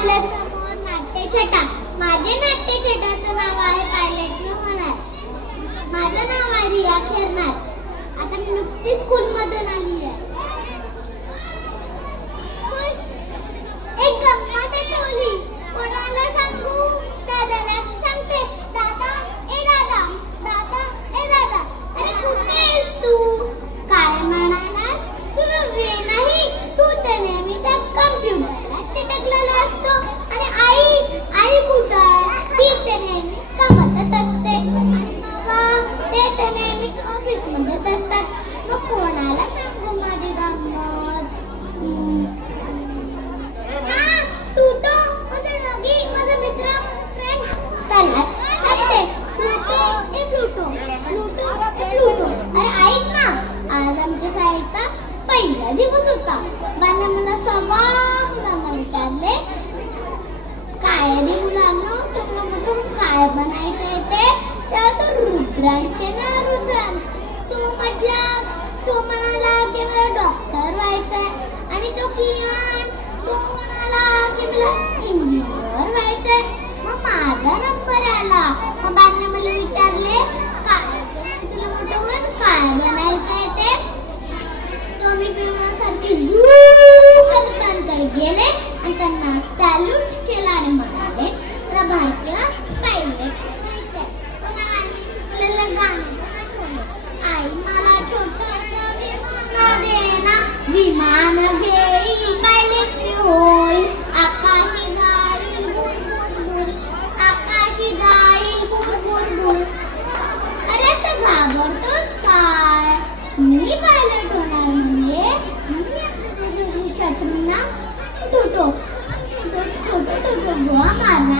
आपल्यासमोर नाट्यछटा माझे नाट्यछटाचं नाव आहे पायलट न माझं नाव आहे रिया खेरणार आता मी नुकतीच स्कूलमधून आली आहे. खायला दिवस होता. बाने मला सगळ्या मुलांना विचारले काय रे मुलांना तुम्हाला कुठून काय बनायचं ते तर रुद्रांचे ना रुद्रांश. तो म्हटला तो म्हणाला की मला डॉक्टर व्हायचंय आणि तो कियान तो म्हणाला की मला इंजिनियर व्हायचंय. मग माझा नंबर आला. मारना टोटो. टोटो टोटो गोवा मारना